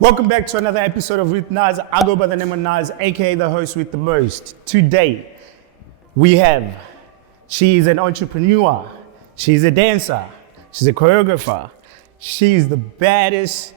Welcome back to another episode of Withnaz. I go by the name of Naz, aka the host with the most. Today, she is an entrepreneur, she's a dancer, she's a choreographer, she's the baddest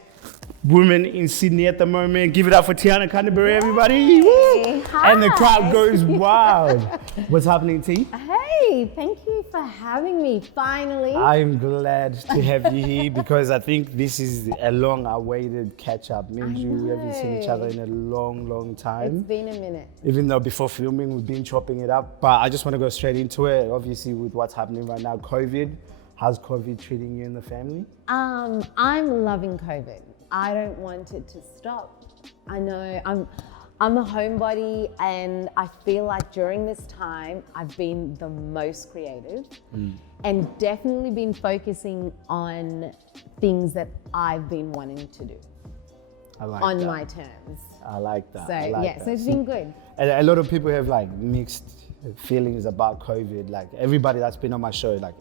woman in Sydney at the moment. Give it up for Tiana, Canterbury, everybody. Woo! Hi. And the crowd goes wild. What's happening, T? Hey, thank you for having me, finally. I'm glad to have you here because I think this is a long-awaited catch-up. Me and you, we haven't seen each other in a long time. It's been a minute. Even though before filming, we've been chopping it up. But I just want to go straight into it. Obviously, with what's happening right now, COVID. How's COVID treating you and the family? I'm loving COVID. I don't want it to stop. I know I'm a homebody, and I feel like during this time I've been the most creative and definitely been focusing on things that I've been wanting to do on my terms. I like that. So so it's been good. And a lot of people have like mixed feelings about COVID. Like everybody that's been on my show, like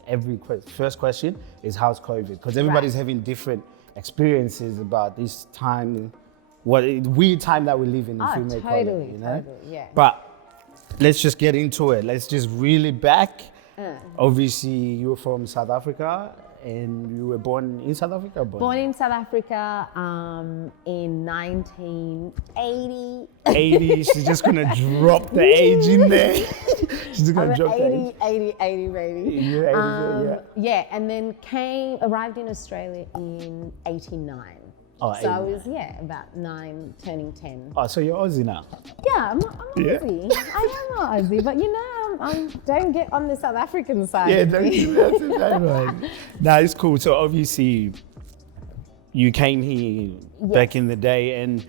first question is how's COVID? Because everybody's having different experiences about this time, weird time that we live in. Totally, totally, yeah. But let's just get into it. Let's just reel it back. Obviously, you're from South Africa, and you were born in South Africa? Born in South Africa in 1980. 80, she's just gonna drop the age in there. She's just gonna drop the age. 80 baby. Yeah, and then arrived in Australia in 89. Oh, so 89. I was, about 9, turning 10. Oh, so you're Aussie now? Yeah, I'm Aussie. I am Aussie, but don't get on the South African side. Yeah, that's right. Nah, it's cool. So obviously, you came here back in the day, and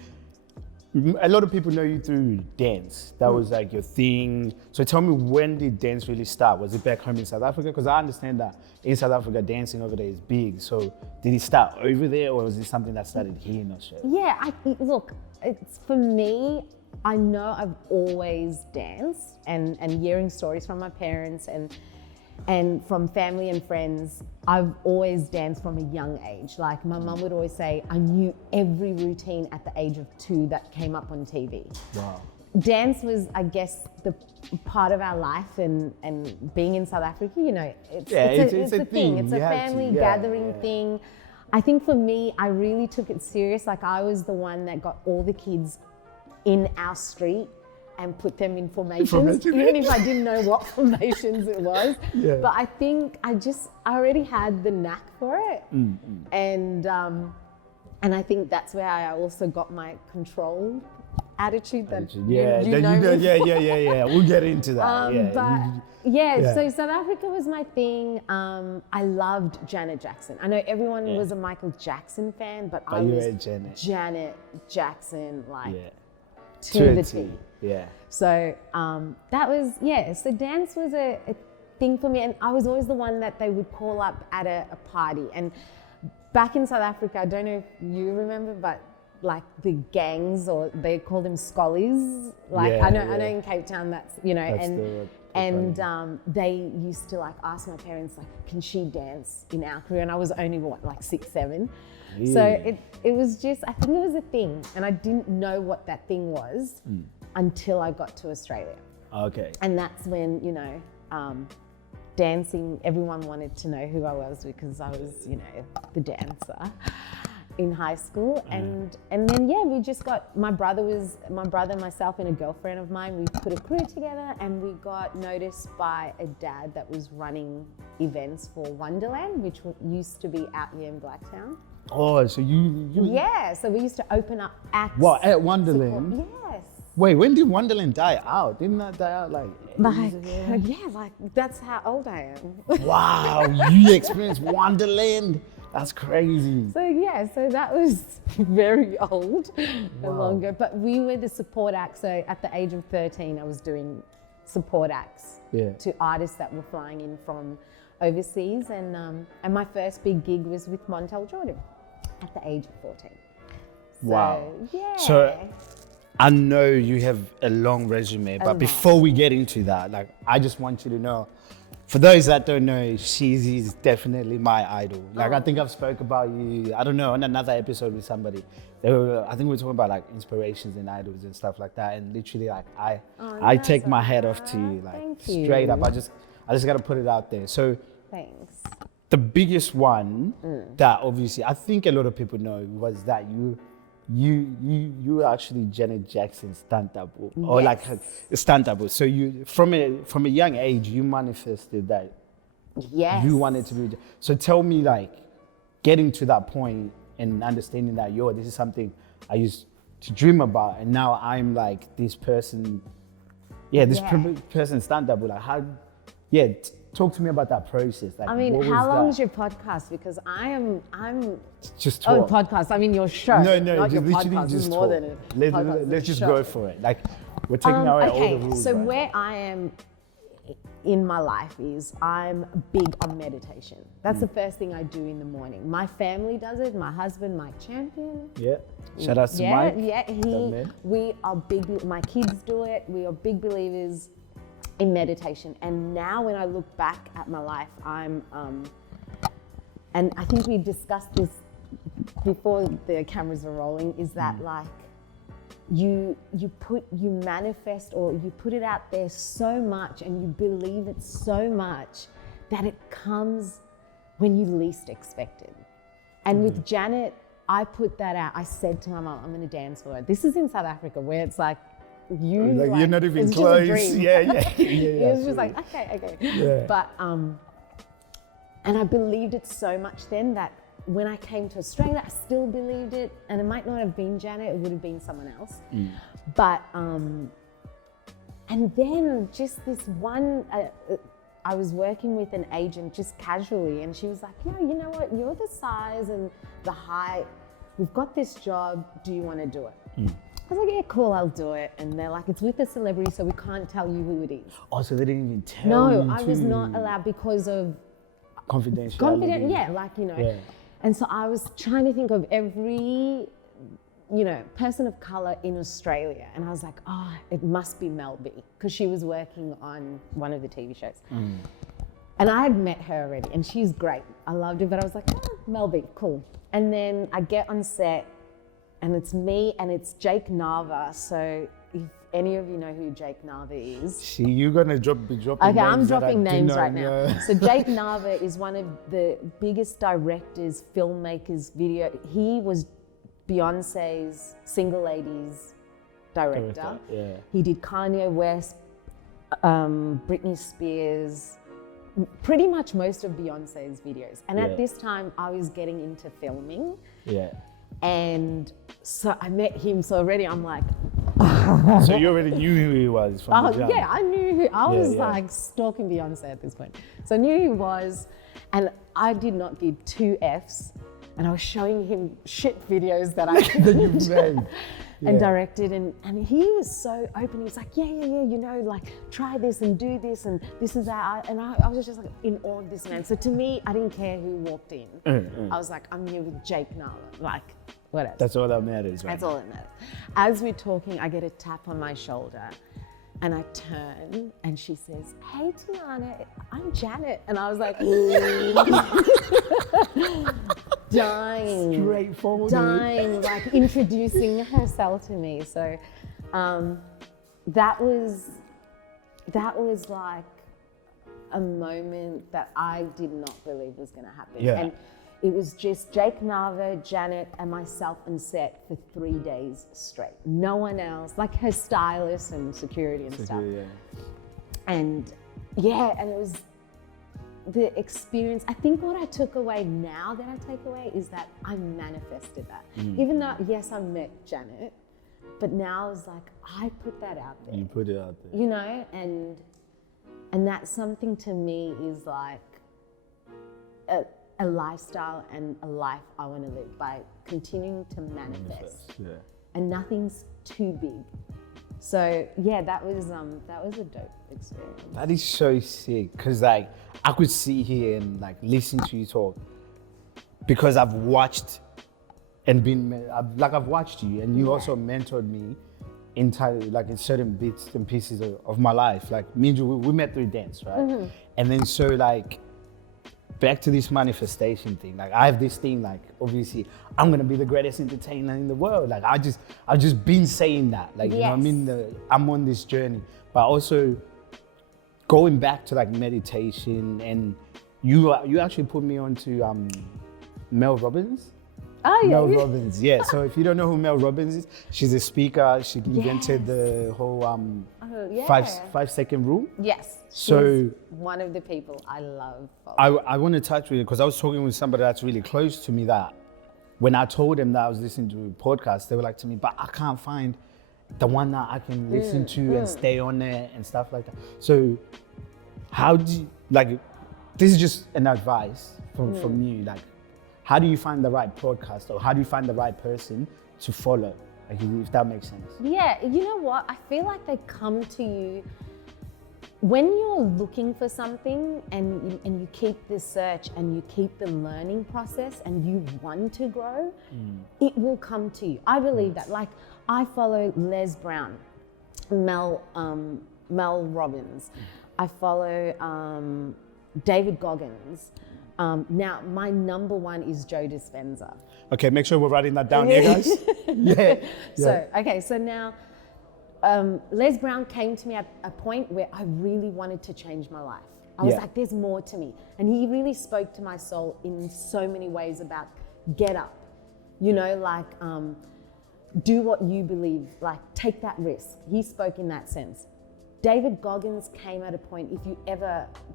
a lot of people know you through dance. That was like your thing. So tell me, when did dance really start? Was it back home in South Africa? Because I understand that in South Africa, dancing over there is big. So did it start over there, or was it something that started here in Australia? Yeah, look, it's for me, I know I've always danced, and hearing stories from my parents and from family and friends, I've always danced from a young age. Like my mum would always say, I knew every routine at the age of 2 that came up on TV. Wow. Dance was, I guess, the part of our life, and being in South Africa, it's a thing. It's a family gathering thing. I think for me, I really took it serious. Like I was the one that got all the kids in our street and put them in formations, even if I didn't know what formations it was. Yeah. But I think I already had the knack for it. And I think that's where I also got my control attitude that you know. We'll get into that. So South Africa was my thing. I loved Janet Jackson. I know everyone was a Michael Jackson fan, but I was Janet Jackson, to the T. Yeah. So that was, so dance was a thing for me, and I was always the one that they would call up at a party. And back in South Africa, I don't know if you remember, but like the gangs, or they call them scollies. I know in Cape Town that's they used to ask my parents can she dance in our crew, and I was only 6, 7. Yeah. So it was just, I think it was a thing, and I didn't know what that thing was until I got to Australia. Okay. And that's when, dancing, everyone wanted to know who I was because I was, the dancer in high school. And then, we just got, my brother, myself, and a girlfriend of mine, we put a crew together, and we got noticed by a dad that was running events for Wonderland, which used to be out here in Blacktown. Oh, so you... Yeah, so we used to open up acts. What, at Wonderland? Yes. Wait, when did Wonderland die out? Didn't that die out that's how old I am. Wow, you experienced Wonderland? That's crazy. So that was very old and long ago. But we were the support act. So at the age of 13, I was doing support acts to artists that were flying in from overseas. And my first big gig was with Montel Jordan at the age of 14. Wow. So, I know you have a long resume, but before we get into that, I just want you to know, For those that don't know, she's definitely my idol. Like, I think I've spoke about you, I don't know, on another episode with somebody. I think we were talking about like inspirations and idols and stuff like that. And literally, like, I take my hat off to you, like, straight up. I just gotta put it out there. So, thanks. The biggest one that obviously I think a lot of people know was that you were actually Janet Jackson's stunt double, or like a stunt double. So you from a young age you manifested that you wanted to be. So tell me, like, getting to that point and understanding that this is something I used to dream about, and now I'm like this person, person stunt double. Like, how? Talk to me about that process. Like, I mean, how long is your podcast? Because I'm just talk. Oh, podcast. I mean, your show. No, not your podcast. Just more talk. than a podcast. Let's just go for it. Like, we're taking away all the rules. So right? Where I am in my life is I'm big on meditation. That's the first thing I do in the morning. My family does it. My husband, my champion. Yeah. Shout out to Mike. We are big. My kids do it. We are big believers in meditation. And now when I look back at my life, I'm, and I think we discussed this before the cameras were rolling, is that like, you manifest, or you put it out there so much and you believe it so much that it comes when you least expect it. And with Janet, I put that out. I said to my mom, I'm gonna dance for her. This is in South Africa, where it's like, you're not even close. It was just like, okay. Yeah. But and I believed it so much then that when I came to Australia, I still believed it, and it might not have been Janet, it would have been someone else. But and then just this one, I was working with an agent just casually, and she was like, yeah, you know what, you're the size and the height, we've got this job, do you want to do it? I was like, yeah, cool, I'll do it. And they're like, it's with a celebrity, so we can't tell you who it is. Oh, so they didn't even tell you? No, I was not allowed because of confidentiality. Yeah, like, you know. Yeah. And so I was trying to think of every, person of color in Australia. And I was like, oh, it must be Mel B, because she was working on one of the TV shows. And I had met her already, and she's great. I loved her, but I was like, Mel B, cool. And then I get on set, and it's me and it's Jake Nava. So if any of you know who Jake Nava is. See, you're gonna be dropping names. Okay, I'm dropping names right now. So Jake Nava is one of the biggest directors, filmmakers, he was Beyonce's Single Ladies director. Yeah. He did Kanye West, Britney Spears, pretty much most of Beyonce's videos. And at this time I was getting into filming. Yeah. And so I met him, so already I'm like, so you already knew who he was from the jump. Yeah, I knew who, I was like stalking Beyonce at this point. So I knew who he was, and I did not give 2 Fs, and I was showing him shit videos that I that you've made. And directed, and he was so open. He was like, yeah, like, try this and do this, and this is that. And I was just like in awe of this man. So to me, I didn't care who walked in. I was like, I'm here with Jake Nava, like, whatever. That's all that matters, right? That's all that matters. As we're talking, I get a tap on my shoulder, and I turn, and she says, hey, Tiana, I'm Janet. And I was like, dying. Straightforward. Dying, like introducing herself to me. So that was like a moment that I did not believe was gonna happen. Yeah. And it was just Jake Nava, Janet, and myself on set for 3 days straight. No one else, like her stylist and security and stuff. Yeah. And and it was the experience. I think what I took away now that I take away is that I manifested that. Even though, yes, I met Janet, but now it's like, I put that out there. You put it out there. And that's something to me is like a lifestyle and a life I want to live by continuing to manifest. Yeah. And nothing's too big. So that was a dope experience. That is so sick, because like I could sit here and like listen to you talk, because I've watched and I've watched you, and you also mentored me entirely, like in certain bits and pieces of my life. Like me and you, we met through dance, right? And then so like, back to this manifestation thing. Like I have this thing, like obviously I'm gonna be the greatest entertainer in the world. Like I've just been saying that. Like you know what I mean? I'm on this journey. But also going back to like meditation, and you actually put me onto Mel Robbins. Oh yeah. Mel Robbins, yeah. So if you don't know who Mel Robbins is, she's a speaker. She invented the whole 5-second rule. Yes. So she's one of the people I love. I want to touch with it because I was talking with somebody that's really close to me, that when I told them that I was listening to a podcast, they were like to me, but I can't find the one that I can listen to and stay on there and stuff like that. So how do you, like, this is just an advice from you, like, how do you find the right podcast, or how do you find the right person to follow? Like, if that makes sense. Yeah, you know what? I feel like they come to you when you're looking for something, and you keep the search and you keep the learning process and you want to grow, it will come to you. I believe that. Like, I follow Les Brown, Mel Robbins. I follow David Goggins. Now, my number one is Joe Dispenza. Okay, make sure we're writing that down here, guys. Yeah. So now, Les Brown came to me at a point where I really wanted to change my life. I was like, there's more to me. And he really spoke to my soul in so many ways about get up, you know, like do what you believe, like take that risk. He spoke in that sense. David Goggins came at a point,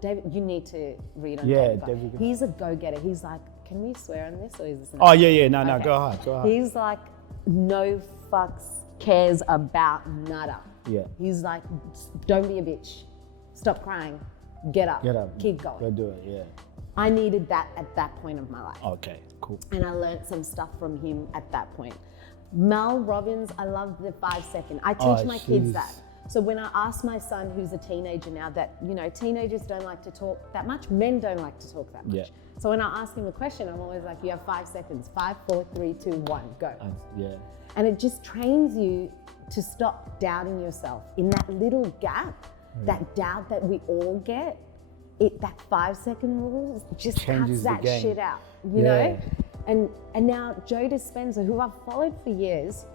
David, you need to read on David Goggins. He's a go-getter. He's like, can we swear on this, or is this? Oh yeah, no, go ahead. He's like, no fucks cares about nada. Yeah. He's like, don't be a bitch. Stop crying. Get up. Keep going. Go do it, yeah. I needed that at that point of my life. Okay, cool. And I learned some stuff from him at that point. Mel Robbins, I love the 5-second. I teach my kids that. So when I ask my son, who's a teenager now, that, you know, teenagers don't like to talk that much, men don't like to talk that much. Yeah. So when I ask him a question, I'm always like, you have 5 seconds. 5, 4, 3, 2, 1, go. Yeah. And it just trains you to stop doubting yourself. In that little gap, that doubt that we all get, that 5-second rule just cuts that shit out, you know? And now Joe Dispenza, who I've followed for years,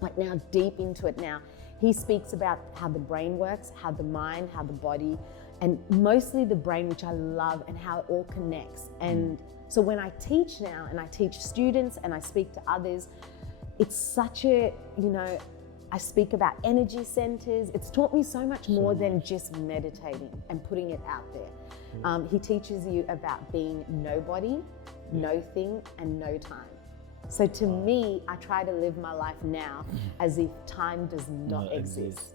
but now deep into it now, he speaks about how the brain works, how the mind, how the body, and mostly the brain, which I love, and how it all connects. And so when I teach now, and I teach students and I speak to others, it's such a, you know, I speak about energy centers. It's taught me so much more than just meditating and putting it out there. He teaches you about being nobody, no thing, and no time. So to me, I try to live my life now as if time does not exist.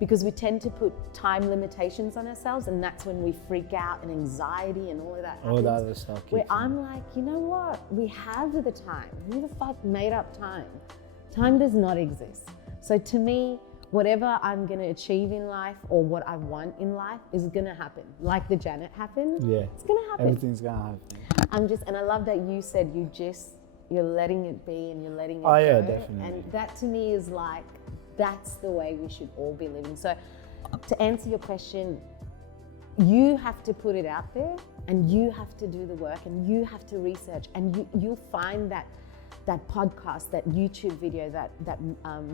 Because we tend to put time limitations on ourselves, and that's when we freak out, and anxiety and all of that happens. All that other stuff. Where I'm like, you know what? We have the time. Who the fuck made up time? Time does not exist. So to me, whatever I'm gonna achieve in life, or what I want in life, is gonna happen. Like the Janet happened, it's gonna happen. Everything's gonna happen. And I love that you said you're letting it be, and you're letting it go. Yeah, definitely. And that to me is like, that's the way we should all be living. So to answer your question, you have to put it out there, and you have to do the work, and you have to research, and you'll find that podcast, that YouTube video, that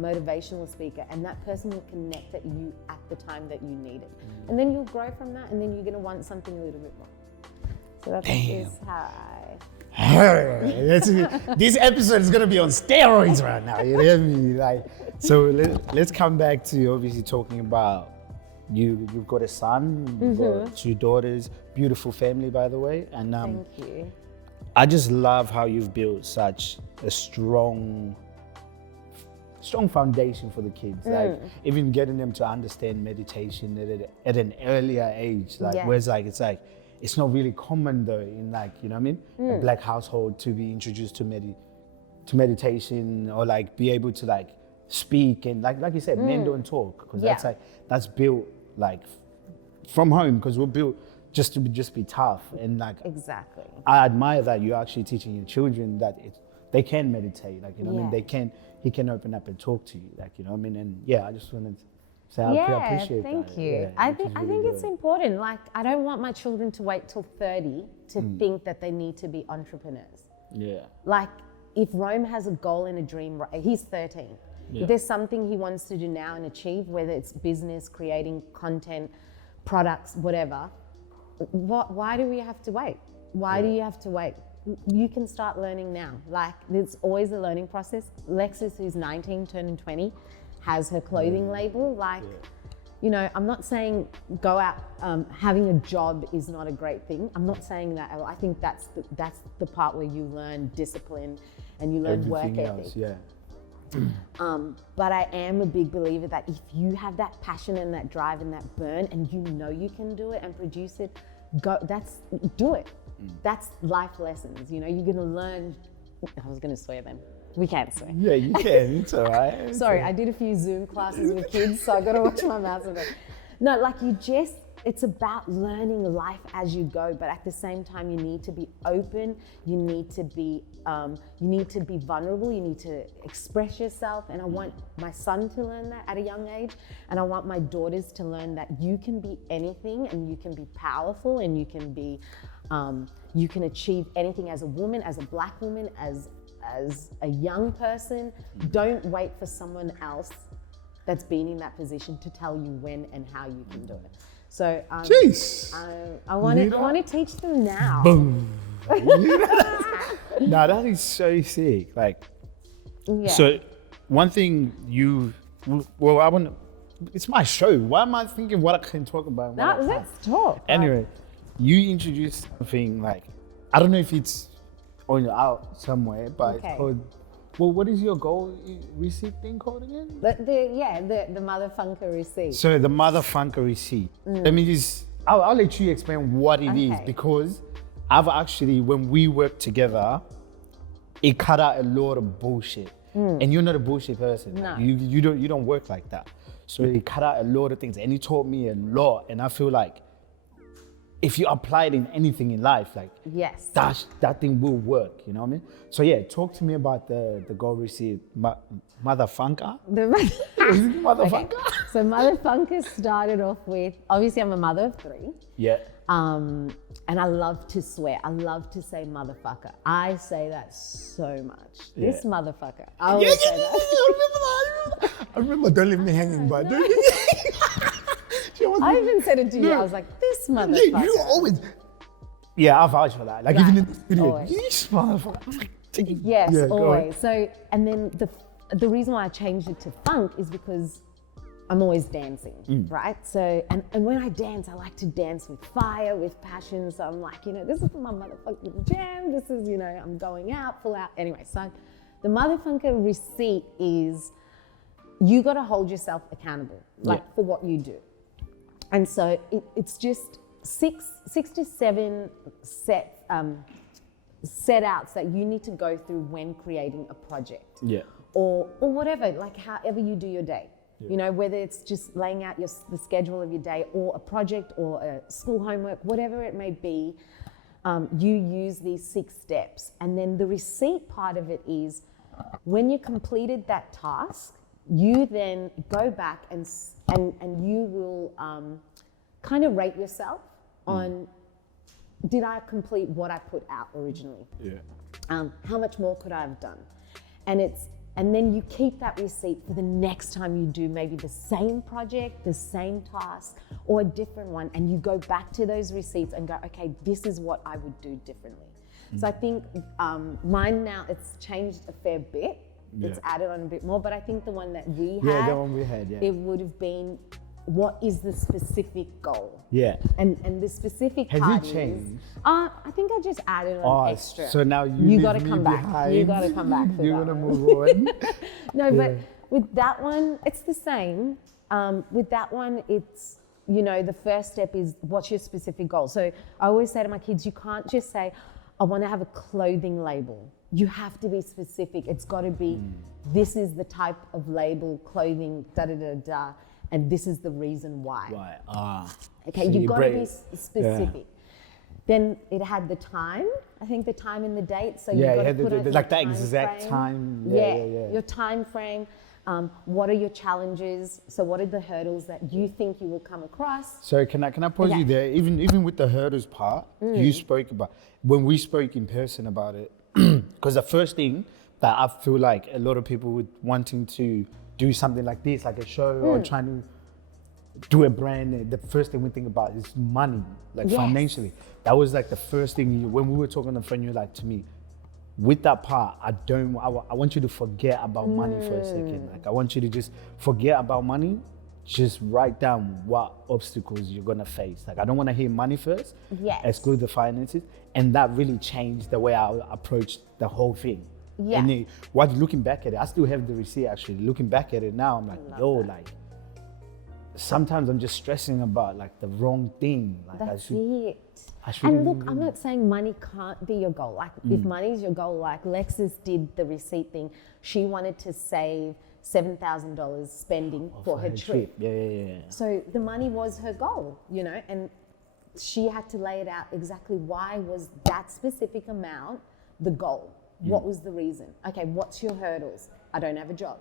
motivational speaker, and that person will connect at you at the time that you need it. And then you'll grow from that, and then you're gonna want something a little bit more. So that is how this episode is gonna be on steroids right now. You hear me? Like, so let's come back to obviously talking about you've got a son, you've got 2 daughters, beautiful family, by the way. And thank you. I just love how you've built such a strong foundation for the kids. Like even getting them to understand meditation at an earlier age. Like whereas it's not really common though in, like, you know what I mean, a black household to be introduced to meditation, or like be able to like speak, and like you said, men don't talk, because that's built like from home, because we're built just to be tough, and like exactly. I admire that you're actually teaching your children that they can meditate, like, you know what I mean? He can open up and talk to you, like, you know what I mean? And yeah, I just wanted to say I appreciate that. Thank you. Yeah, I think it's important. Like, I don't want my children to wait till 30 to think that they need to be entrepreneurs. Yeah. Like, if Rome has a goal and a dream, he's 13. Yeah. If there's something he wants to do now and achieve, whether it's business, creating content, products, whatever, why do we have to wait? Why do you have to wait? You can start learning now. Like, there's always a learning process. Lexis, who's 19, turning 20, has her clothing label. Like, you know, I'm not saying go out, having a job is not a great thing. I'm not saying that. I think that's the part where you learn discipline and you learn work ethic. But I am a big believer that if you have that passion and that drive and that burn, and you know you can do it and produce it, do it. That's life lessons. You know, you're gonna learn. I was gonna swear then. We can't swear. Yeah, you can. It's all right. Sorry, I did a few Zoom classes with kids, so I gotta watch my mouth a bit. No, like, it's about learning life as you go, but at the same time, you need to be open. You need to be vulnerable. You need to express yourself. And I want my son to learn that at a young age, and I want my daughters to learn that you can be anything, and you can be powerful, and you can be, you can achieve anything as a woman, as a Black woman, as a young person. Don't wait for someone else that's been in that position to tell you when and how you can do it. So I want to teach them now. Boom. No, that is so sick. Like, so one thing it's my show. Why am I thinking what I can talk about? Let's talk. Anyway, you introduced something, like, I don't know if it's out somewhere, but it's called, well, what is your goal receipt thing called again? The motherfunker receipt. So the motherfunker receipt. Let me I'll let you explain what it is, because I've actually, when we worked together, it cut out a lot of bullshit. And you're not a bullshit person. No. You don't work like that. So it cut out a lot of things, and it taught me a lot. And I feel like if you apply it in anything in life, like, that thing will work, you know what I mean? So yeah, talk to me about the goal receipt, motherfunker. Motherfunker. Okay. So motherfunker started off with, obviously I'm a mother of 3. Yeah. And I love to swear. I love to say motherfucker. I say that so much. This motherfucker. I always say that. I remember, don't leave me hanging, but I even said it to you. I was like, this motherfucker. Yeah, you always. Yeah, I vouch for that. Like, even in this video, this motherfucker. Yes, always. So, and then the reason why I changed it to funk is because I'm always dancing, right? So, and when I dance, I like to dance with fire, with passion. So I'm like, you know, this is my motherfucking jam. This is, you know, I'm going out, full out. Anyway, so the motherfunker receipt is, you got to hold yourself accountable, like, for what you do. And so it's just six to seven set outs that you need to go through when creating a project. Yeah. Or whatever, like, however you do your day. Yeah. You know, whether it's just laying out the schedule of your day, or a project, or a school homework, whatever it may be, you use these 6 steps. And then the receipt part of it is, when you completed that task, you then go back and you will kind of rate yourself on, did I complete what I put out originally? Yeah. How much more could I have done? And then you keep that receipt for the next time you do maybe the same project, the same task, or a different one, and you go back to those receipts and go, okay, this is what I would do differently. So I think mine now, it's changed a fair bit. It's added on a bit more, but I think the one that we had, it would have been, what is the specific goal? Yeah. And the specific part it changed? Is, I think I just added on extra. So now you got to come back. You got to come back for you that. want to move on? No, but with that one, it's the same. With that one, it's, you know, the first step is, what's your specific goal? So I always say to my kids, you can't just say, I want to have a clothing label. You have to be specific. It's got to be, this is the type of label, clothing, da-da-da-da, and this is the reason why. Why? Okay, so you've got to be specific. Then it had the time. I think the time and the date. So you yeah, got yeah, to put it like that exact frame. time. Yeah, your time frame. What are your challenges? So what are the hurdles that you think you will come across? So can I pause you there? Even with the hurdles part, you spoke about when we spoke in person about it. Because the first thing that I feel like a lot of people would wanting to do something like this, like a show or trying to do a brand, the first thing we think about is money, like financially. That was like the first thing when we were talking on the phone, you're like to me, with that part, I want you to forget about money for a second. Like I want you to just forget about money, just write down what obstacles you're gonna face. Like I don't wanna hear money first, exclude the finances. And that really changed the way I approached the whole thing. Yeah. And looking back at it, I still have the receipt actually. Looking back at it now, I'm like, like, sometimes I'm just stressing about like the wrong thing. Like That's it. And look, I'm not saying money can't be your goal. Like if money is your goal, like Lexus did the receipt thing, she wanted to save $7,000 spending for her trip. Yeah. So the money was her goal, you know, and she had to lay it out exactly why was that specific amount the goal. What was the reason? Okay, what's your hurdles? I don't have a job.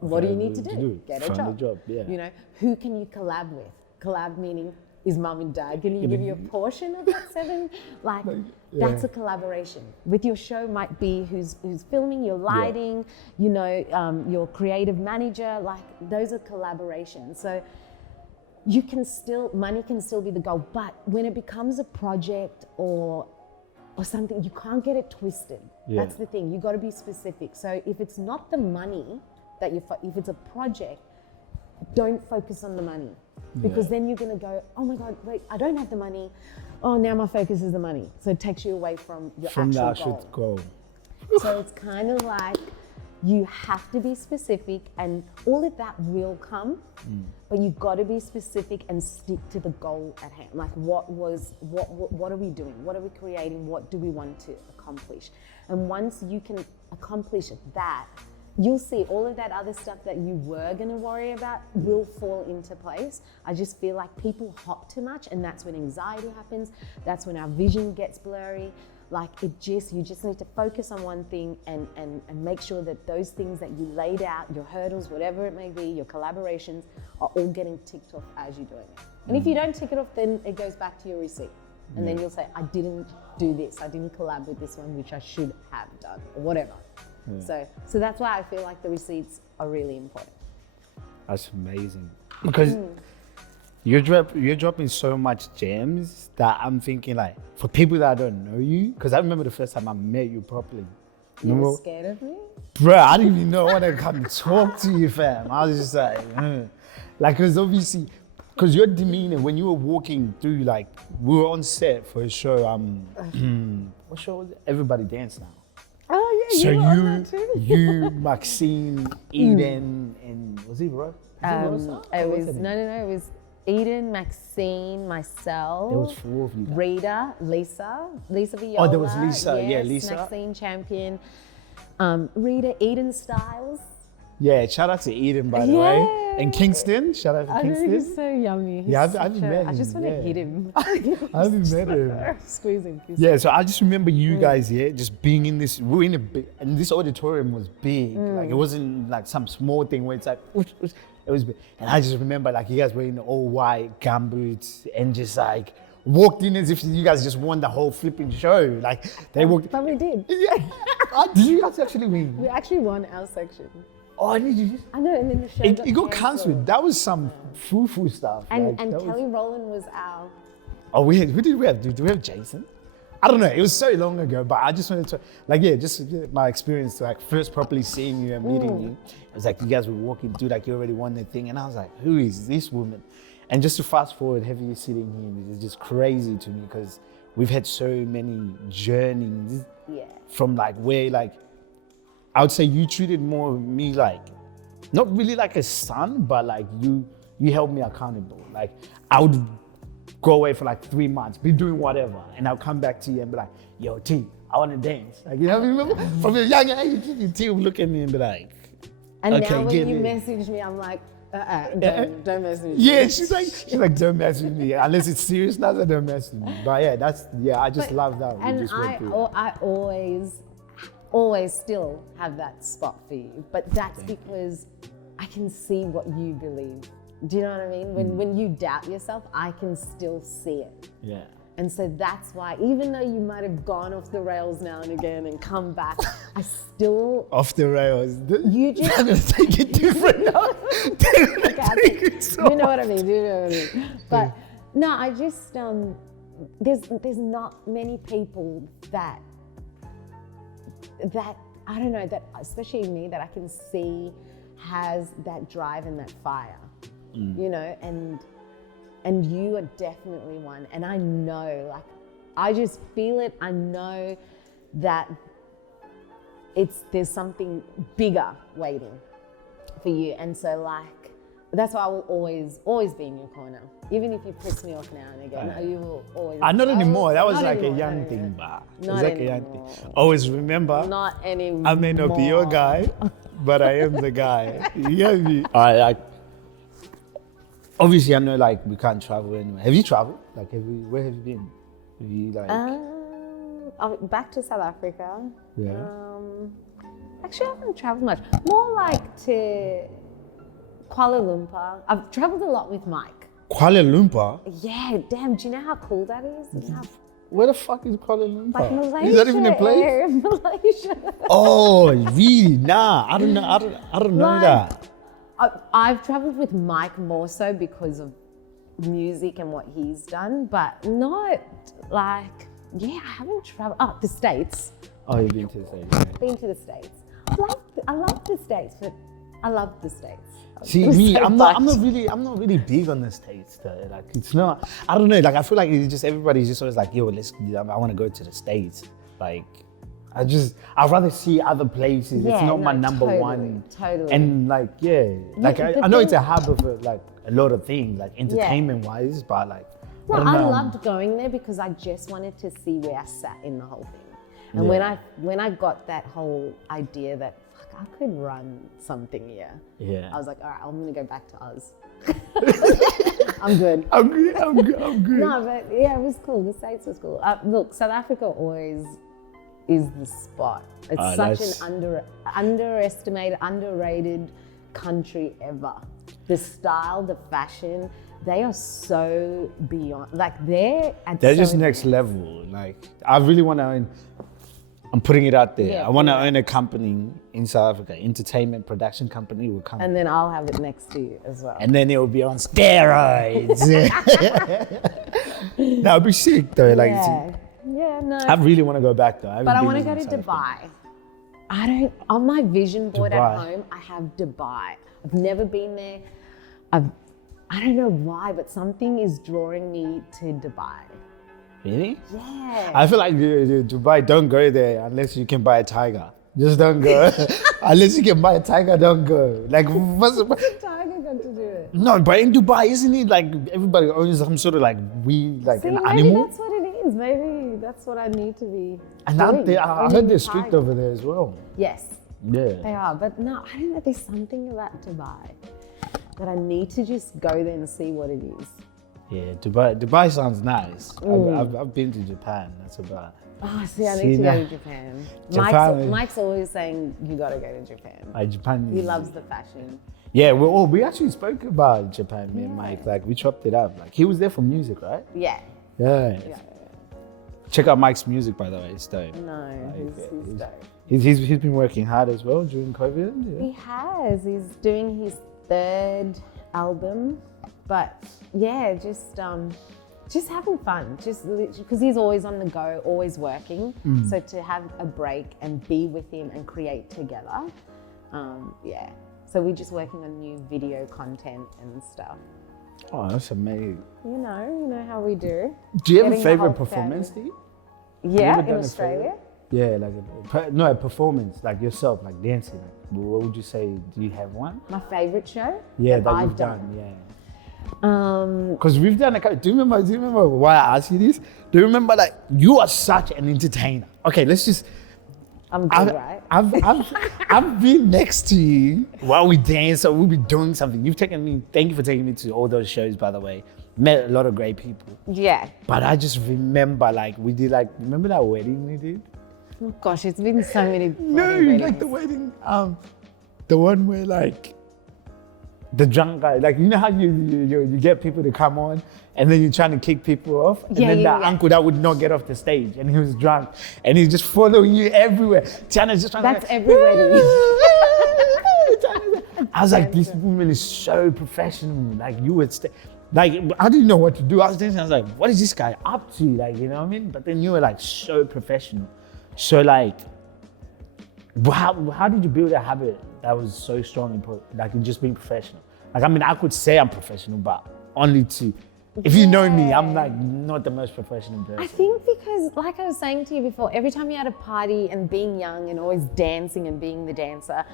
What do you need to do? Get a job. Find a job, yeah. You know, who can you collab with? Collab meaning, is mum and dad going to give you a portion of that seven? Like, that's a collaboration. With your show might be who's filming, your lighting, you know, your creative manager, like those are collaborations. So you can still, money can still be the goal, but when it becomes a project or something, you can't get it twisted. That's the thing, you got to be specific. So if it's not the money that if it's a project, don't focus on the money. Because then you're going to go, oh my God, wait, I don't have the money. Oh, now my focus is the money. So it takes you away from your actual goal. So it's kind of like you have to be specific and all of that will come, but you've got to be specific and stick to the goal at hand. Like what are we doing? What are we creating? What do we want to accomplish? And once you can accomplish that, you'll see all of that other stuff that you were going to worry about will fall into place. I just feel like people hop too much and that's when anxiety happens. That's when our vision gets blurry. Like you just need to focus on one thing and make sure that those things that you laid out, your hurdles, whatever it may be, your collaborations are all getting ticked off as you're doing it. And if you don't tick it off, then it goes back to your receipt. And then you'll say, I didn't do this. I didn't collab with this one, which I should have done or whatever. So that's why I feel like the receipts are really important. That's amazing. Because you're dropping so much gems that I'm thinking like, for people that don't know you, because I remember the first time I met you properly. You were scared of me? Bro, I didn't even know I wanted to come talk to you, fam. I was just like, like, because obviously, because your demeanor, when you were walking through, like, we were on set for a show, what show was it? Everybody Dance Now. Oh yeah, so you were on that too. you, Maxine, Eden, and was it Rosa? It was Eden, Maxine, myself. There was 4 of you. Rita, Lisa Viola. Oh, there was Lisa. Yes, yeah, Lisa. Maxine Champion. Rita, Eden Styles. Yeah, shout out to Eden, by the way. And Kingston, shout out to Kingston. He's so yummy. Yeah, I've met him. I just want to hit him. I haven't met him. Squeeze him. Yeah, so I just remember you guys, just being in this, we're in a big, and this auditorium was big. Like, it wasn't like some small thing where it's like, it was big. And I just remember like you guys were in all white gumboots and just like, walked in as if you guys just won the whole flipping show. Like, they walked. But we did. Yeah. Did you guys actually win? We actually won our section. Oh, did you? I know, and then the show it got cancelled. That was some foo-foo stuff. And Kelly Rowland was our... Oh, who did we have? Did we have Jason? I don't know. It was so long ago, but I just wanted to, like, just my experience, like, first properly seeing you and meeting you. It was like you guys were walking through, like, you already won the thing. And I was like, who is this woman? And just to fast forward, have you sitting here, it's just crazy to me because we've had so many journeys from, like, where, like, I would say you treated more of me like, not really like a son, but like you held me accountable. Like I would go away for like 3 months, be doing whatever, and I'll come back to you and be like, yo, T, I want to dance. Like, you know, remember? From a young age, T would look at me and be like, and okay, now when you message me, I'm like, Don't mess with me. Yeah, she's like, don't mess with me. Unless it's serious, now don't mess with me. But yeah, I just love that. And I always still have that spot for you. But that's because I can see what you believe. Do you know what I mean? When you doubt yourself, I can still see it. Yeah. And so that's why, even though you might have gone off the rails now and again and come back, I still... Off the rails. You just... I'm going to take it different now. You know what I mean, But no, I just, there's not many people that, I don't know, that, especially me, that I can see has that drive and that fire, you know, and you are definitely one. And I know, like, I just feel it. I know that there's something bigger waiting for you. And so, like, that's why I will always be in your corner. Even if you piss me off now and again, you will always. Not anymore. That was like a young thing, but it was like a young thing. Always remember. Not anymore. I may not be your guy, but I am the guy. You get me? All right, like, obviously, I know, like, we can't travel anywhere. Have you traveled? Like, where have you been? Have you, like... back to South Africa. Yeah. Actually, I haven't traveled much. More like to Kuala Lumpur. I've traveled a lot with Mike. Kuala Lumpur? Yeah, damn. Do you know how cool that is? Where the fuck is Kuala Lumpur? Like Malaysia. Is that even a place? Malaysia. Oh, really? Nah, I don't know. I don't know that. I've traveled with Mike more so because of music and what he's done, but not like, I haven't traveled. Oh, the States. Oh, you've been to the States. Right? Been to the States. I love the States, but I love the States. See, me, I'm not really big on the States though. Like, it's not, I don't know, like, I feel like it's just, everybody's just always like, yo, I want to go to the States. Like, I'd rather see other places. Yeah, it's not my number one. Totally. And like, like, I know it's a hub of like a lot of things, like entertainment wise, but like, I loved going there because I just wanted to see where I sat in the whole thing. And when I got that whole idea that, fuck, I could run something here. Yeah. I was like, all right, I'm gonna go back to Oz. I'm good. I'm good. No, but yeah, it was cool. The States was cool. Look, South Africa always is the spot. It's such an underestimated, underrated country ever. The style, the fashion, they are so beyond, like they're just next level. Like, I really want to I'm putting it out there. I want to own a company in South Africa, entertainment production company will come. And then I'll have it next to you as well. And then it will be on steroids. That would be sick though. Like, no. I really want to go back though. But I want to go to Dubai. On my vision board at home, I have Dubai. I've never been there. I don't know why, but something is drawing me to Dubai. Really? Yeah. I feel like Dubai, don't go there unless you can buy a tiger. Just don't go. Unless you can buy a tiger, don't go. Like, what's the tiger got to do it? No, but in Dubai, isn't it like everybody owns some sort of like an animal? Maybe that's what it is. Maybe that's what I need to be. And I heard they're strict over there as well. Yes. Yeah. They are, but no, I don't know. There's something about Dubai that I need to just go there and see what it is. Yeah, Dubai sounds nice. I've been to Japan. That's about. Oh, see, I need to go to Japan. Mike's always saying you gotta go to Japan. Japan. He loves the fashion. Yeah, we actually spoke about Japan, me and Mike. Like, we chopped it up. Like, he was there for music, right? Yeah. Yeah. Check out Mike's music, by the way. It's dope. No, he's dope. He's been working hard as well during COVID. Yeah. He has. He's doing his 3rd album. But yeah, just having fun, just because he's always on the go, always working. So to have a break and be with him and create together, So we're just working on new video content and stuff. Oh, that's amazing. You know how we do. Do you have a favorite performance, Steve? Yeah, in Australia. Yeah, like a performance, like yourself, like dancing. What would you say? Do you have one? My favorite show? Yeah, that you've done. Yeah. Because we've done do you remember why I asked you this? Do you remember, like, you are such an entertainer? Okay, let's just, I'm good, right? I've been next to you while we dance or we'll be doing something. Thank you for taking me to all those shows, by the way. Met a lot of great people. Yeah. But I just remember remember that wedding we did? Oh gosh, it's been so many No, like the wedding, the one where like, the drunk guy, like you know how you get people to come on and then you're trying to kick people off? And then the uncle that would not get off the stage and he was drunk and he's just following you everywhere. Tiana's just trying That's every wedding. I was like, this woman is so professional. Like you would like, I didn't know what to do. I was like, what is this guy up to? Like, you know what I mean? But then you were like so professional. So like, how did you build a habit that was so strong in just being professional? Like, I mean, I could say I'm professional, but only to, if you know me, I'm like not the most professional person. I think because, like I was saying to you before, every time you're at a party and being young and always dancing and being the dancer,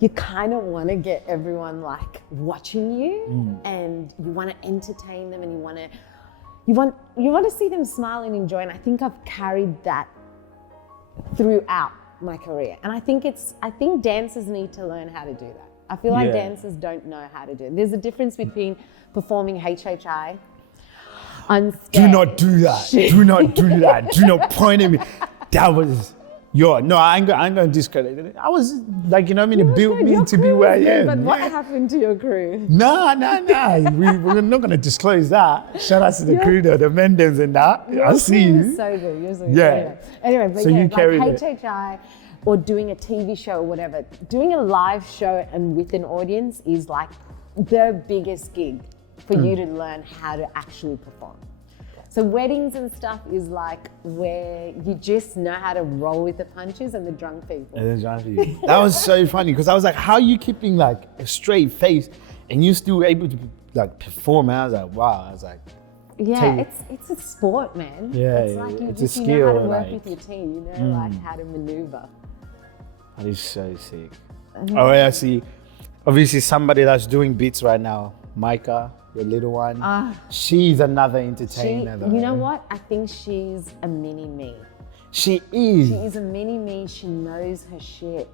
you kind of want to get everyone like watching you and you want to entertain them and you want to see them smile and enjoy. And I think I've carried that throughout my career. And I think dancers need to learn how to do that. I feel like dancers don't know how to do it. There's a difference between performing HHI on stage. Do not do that. Do not do that. Do not point at me. That was no, I ain't gonna discredit it. I was like, you know what I mean? It built me to be where I am. But what happened to your crew? Nah. We're not gonna disclose that. Shout out to the crew though, the Mendens and that. I see you. You're so good. You're so good. Yeah. Anyway, but so you carried like HHI or doing a TV show or whatever, doing a live show and with an audience is like the biggest gig for you to learn how to actually perform. So weddings and stuff is like where you just know how to roll with the punches and the drunk people. That was so funny because I was like, how are you keeping like a straight face and you still able to like perform? And I was like, wow. I was like, yeah, it's a sport, man. Yeah, it's like it's a skill. You know how to work with your team. You know, like how to maneuver. That is so sick. Oh, yeah, I see. Obviously, somebody that's doing beats right now, Micah, your little one. She's another entertainer. You know what? I think she's a mini me. She is. She is a mini me. She knows her shit.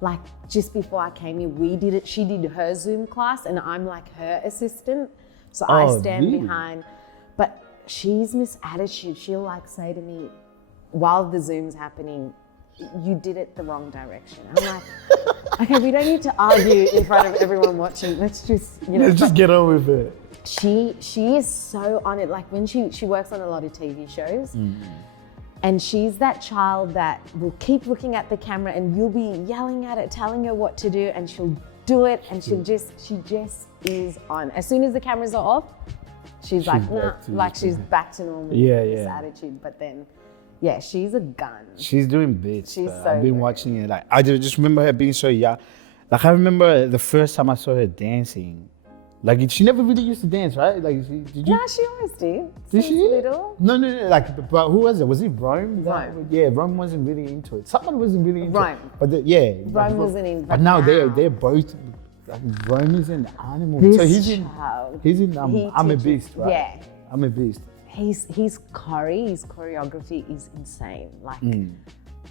Like just before I came here, she did her Zoom class and I'm like her assistant. So I stand behind. But she's Miss Attitude. She'll like say to me, while the Zoom's happening, you did it the wrong direction. I'm like, okay, we don't need to argue in front of everyone watching. Let's just, let's just get on with it. She is so on it. Like when she works on a lot of TV shows, and she's that child that will keep looking at the camera, and you'll be yelling at it, telling her what to do, and she'll do it, and she just is on. As soon as the cameras are off, she's like, nah, like she's back to normal. This attitude, but then. Yeah, she's a gun. She's doing bits. She's so I've been watching it. Like I just remember her being so young. Like I remember the first time I saw her dancing. Like she never really used to dance, right? Like did you? Nah, she always did. Did she? Little. No. Like, but who was it? Was it Rome? Rome. Yeah, Rome wasn't really into it. Someone wasn't really into Rome. it. But Rome wasn't in. But now they're both. Like, Rome is an animal. This so he's in. I'm a beast, right? Yeah. I'm a beast. His choreography is insane. Like,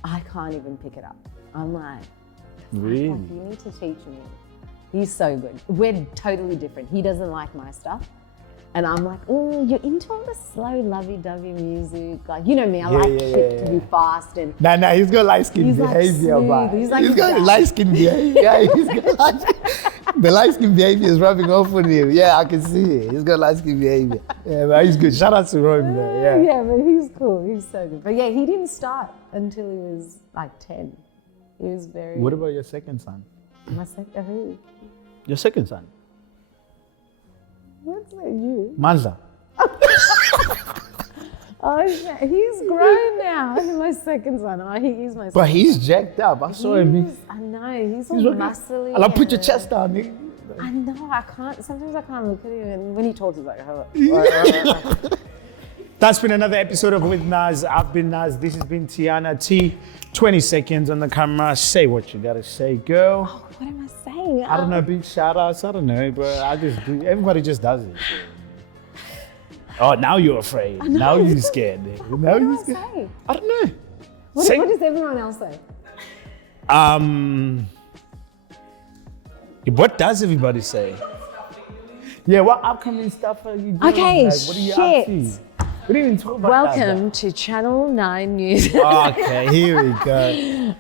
I can't even pick it up. I'm like, really? Like, you need to teach me. He's so good. We're totally different. He doesn't like my stuff. And I'm like, you're into all the slow, lovey-dovey music. Like, you know me, I like shit to be fast. And Nah, he's got light-skin behavior, like but he's got light-skin behavior. Yeah, the light-skin behavior is rubbing off on him. Yeah, I can see it. He's got light-skin behavior. Yeah, but he's good. Shout out to Robyn, though. Yeah, but he's cool. He's so good. But yeah, he didn't start until he was like 10. He was very... What about your second son? My second... Who? Your second son? What's that, you? Manza. Oh, he's grown now. My second son. Oh, he is my second But he's jacked up. I saw him. I know. He's all muscly. I'll put your chest down, nigga. I know. I can't. Sometimes I can't look at him. And when he talks, he's like, hello. That's been another episode of Withnaz. I've been Naz. This has been Tiana T. 20 seconds on the camera. Say what you gotta say, girl. Oh, what am I saying? I don't know, big shout outs. I don't know, but I just do. Everybody just does it. Oh, now you're afraid. Now you're scared. Now you're scared. Say? I don't know. What does everyone else say? What does everybody say? Yeah, what upcoming stuff are you doing? Okay, like, what are you shit. up to? We didn't even talk about Welcome to Channel 9 News. Okay, here we go.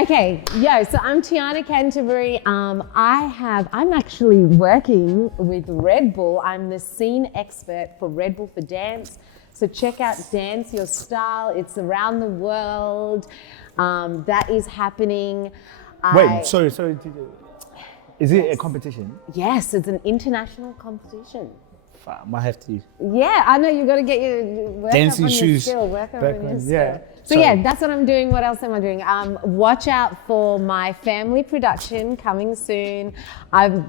Okay, so I'm Tiana Canterbury. I'm actually working with Red Bull. I'm the scene expert for Red Bull for Dance. So check out Dance Your Style. It's around the world. That is happening. Wait, sorry. Is it a competition? Yes, it's an international competition. I might have to. Yeah, I know you got to get your work dancing up on shoes. Your skill, work up on your skill. Yeah. So yeah, that's what I'm doing. What else am I doing? Watch out for my family production coming soon.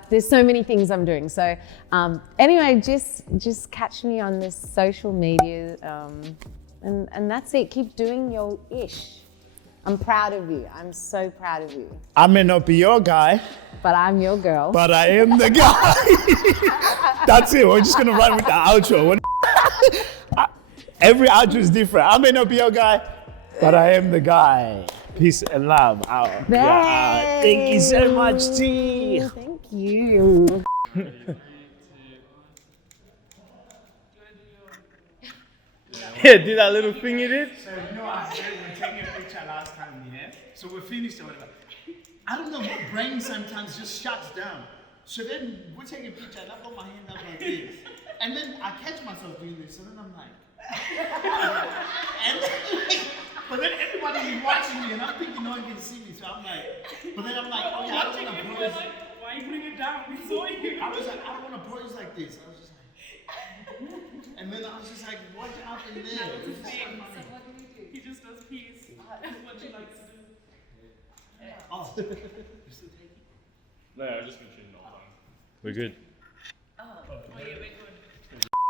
There's so many things I'm doing. So anyway, just catch me on this social media, and that's it. Keep doing your ish. I'm proud of you. I'm so proud of you. I may not be your guy, but I'm your girl. But I am the guy. That's it. We're just gonna run with the outro. Every outro is different. I may not be your guy, but I am the guy. Peace and love. Out. Yeah. Thank you so much, T. Thank you. Yeah, do that little thing you did. So you know, I said we're taking a picture last time, yeah. So we're finished or whatever. I don't know, my brain sometimes just shuts down. So then we're taking a picture and I've got my hand up like this. And then I catch myself doing this, and then I'm like, but then everybody is watching me and I'm thinking no one can see me. So I'm like, but then I'm like, oh yeah, I don't want to pose. Like, why are you putting it down? We saw you. I was like, I don't want to pose like this. I was just like, and then I was just like, what happened there? So what do we do? He just does peace. That's what she likes to do. Oh. No, I'm just finishing all time. We're good.